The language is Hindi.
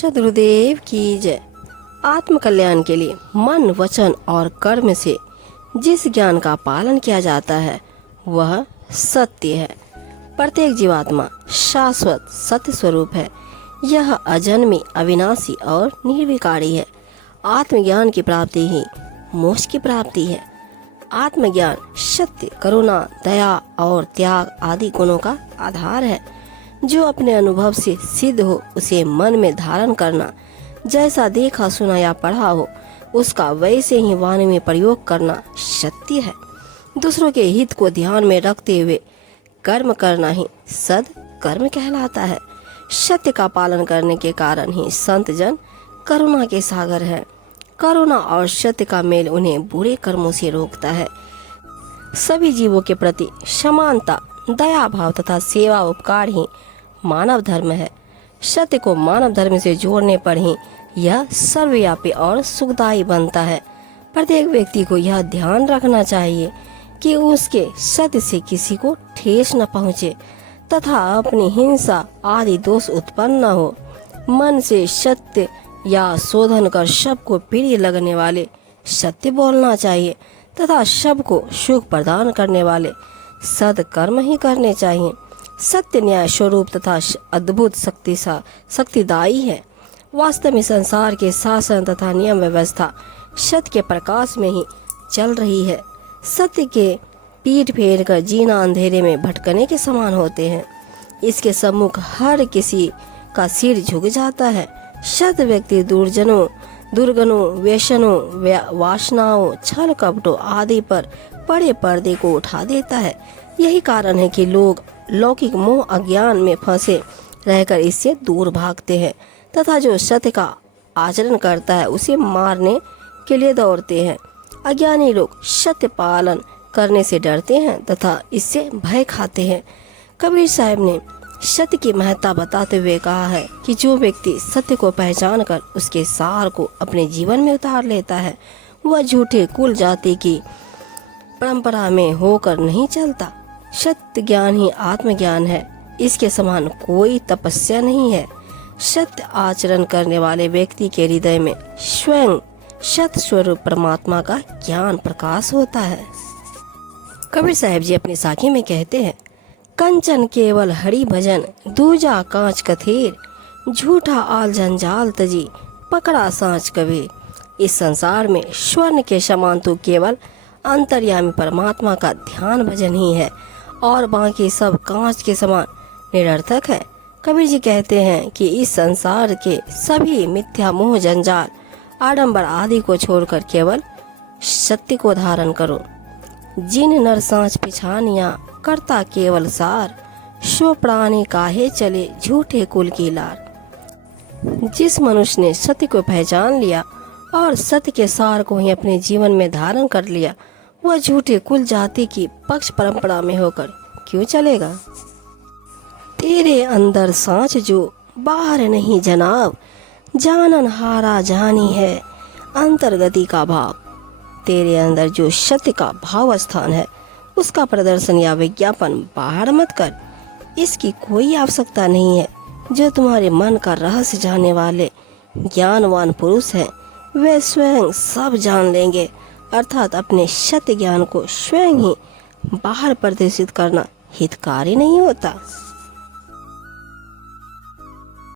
सद्गुरुदेव की जय। आत्म कल्याण के लिए मन, वचन और कर्म से जिस ज्ञान का पालन किया जाता है वह सत्य है। प्रत्येक जीवात्मा शाश्वत सत्य स्वरूप है। यह अजन्मी, अविनाशी और निर्विकारी है। आत्मज्ञान की प्राप्ति ही मोक्ष की प्राप्ति है। आत्मज्ञान सत्य, करुणा, दया और त्याग आदि गुणों का आधार है। जो अपने अनुभव से सिद्ध हो उसे मन में धारण करना, जैसा देखा, सुना या पढ़ा हो उसका वैसे ही वाणी में प्रयोग करना सत्य है। दूसरों के हित को ध्यान में रखते हुए कर्म करना ही सद कर्म कहलाता है। सत्य का पालन करने के कारण ही संत जन करुणा के सागर है। करुणा और सत्य का मेल उन्हें बुरे कर्मों से रोकता है। सभी जीवों के प्रति समानता, दया भाव तथा सेवा उपकार ही मानव धर्म है। सत्य को मानव धर्म से जोड़ने पर ही यह सर्वव्यापी और सुखदायी बनता है। प्रत्येक व्यक्ति को यह ध्यान रखना चाहिए कि उसके सत्य से किसी को ठेस न पहुँचे तथा अपनी हिंसा आदि दोष उत्पन्न न हो। मन से सत्य या शोधन कर सबको प्रिय लगने वाले सत्य बोलना चाहिए तथा सबको सुख प्रदान करने वाले सद्कर्म ही करने चाहिए। सत्य न्याय स्वरूप तथा अद्भुत शक्तिदायी है। वास्तव में संसार के शासन तथा नियम व्यवस्था सत्य के प्रकाश में ही चल रही है। सत्य के पीठ फेर कर जीना अंधेरे में भटकने के समान होते हैं। इसके सम्मुख हर किसी का सिर झुक जाता है। सत्य व्यक्ति दुर्गुणों, व्यसनों, वासनाओं, छल कपटों आदि पर बड़े पर्दे को उठा देता है। यही कारण है कि लोग लौकिक मोह अज्ञान में फंसे रहकर इससे दूर भागते हैं तथा जो सत्य का आचरण करता है उसे मारने के लिए दौड़ते हैं। अज्ञानी लोग सत्य पालन करने से डरते हैं तथा इससे भय खाते हैं। कबीर साहब ने सत्य की महत्ता बताते हुए कहा है कि जो व्यक्ति सत्य को पहचान कर उसके सार को अपने जीवन में उतार लेता है वह झूठे कुल जाति की परंपरा में होकर नहीं चलता। सत्य ज्ञान ही आत्मज्ञान है। इसके समान कोई तपस्या नहीं है। सत्य आचरण करने वाले व्यक्ति के हृदय में स्वयं सत्य स्वरूप परमात्मा का ज्ञान प्रकाश होता है। कबीर साहब जी अपनी साखी में कहते हैं, कंचन केवल हरि भजन, दूजा कांच कथेर, झूठा आल जंजाल तजी, पकड़ा सांच कबीर। इस संसार में स्वर्ण के समान तो केवल अंतर्यामी परमात्मा का ध्यान भजन ही है और बाकी सब कांच के समान निरर्थक है। कबीर जी कहते हैं कि इस संसार के सभी मिथ्या मोह, जंजाल, आडंबर आदि को छोड़कर केवल सत्य को धारण करो। जिन नर सांच पिछानिया, करता केवल सार, सो प्राणी काहे चले झूठे कुल की लार। जिस मनुष्य ने सत्य को पहचान लिया और सत्य के सार को ही अपने जीवन में धारण कर लिया वह झूठे कुल जाति की पक्ष परंपरा में होकर क्यों चलेगा। तेरे अंदर सांच जो बाहर नहीं जनाब, जानन हारा जानी है अंतर्गति का भाव। तेरे अंदर जो सत्य का भाव स्थान है उसका प्रदर्शन या विज्ञापन बाहर मत कर। इसकी कोई आवश्यकता नहीं है। जो तुम्हारे मन का रहस्य जानने वाले ज्ञानवान पुरुष हैं वे स्वयं सब जान लेंगे। अर्थात अपने सत्य ज्ञान को स्वयं ही बाहर प्रदर्शित करना हितकारी नहीं होता।